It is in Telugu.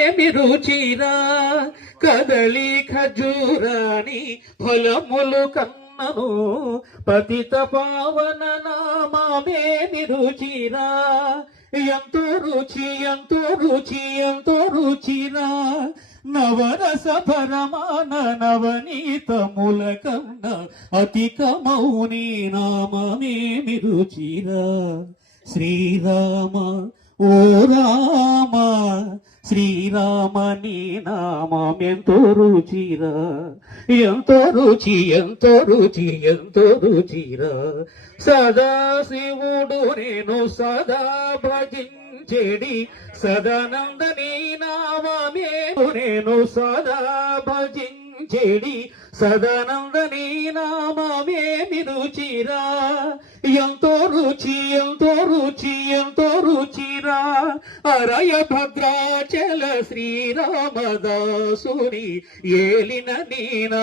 ఏమి రుచిరా కదలి ఖజూరాని ఫలములు కన్నను పతిత పావన నామమేమి రుచిరా ఎంతో రుచి ఎంతో రుచి ఎంతో రుచిరా నవరస పరమాన నవనీతముల కన్న అధిక మౌని నామమేమి రుచిరా శ్రీరామ ఓ రామ శ్రీరామ నీ నామం ఎంతో రుచిరా ఎంతో రుచి ఎంతో రుచి ఎంతో రుచిరా సదా శివుడు నేను సదా భజించెడి సదానంద నీ నామమే నేను సదా భజించెడి సదానంద నీ నామమేమి రుచిరా ఎంతో రుచి ఎంతో రుచి ఎంతో రుచిరా అరయ భద్రాచల శ్రీరామదాసుని ఏలిన నీనా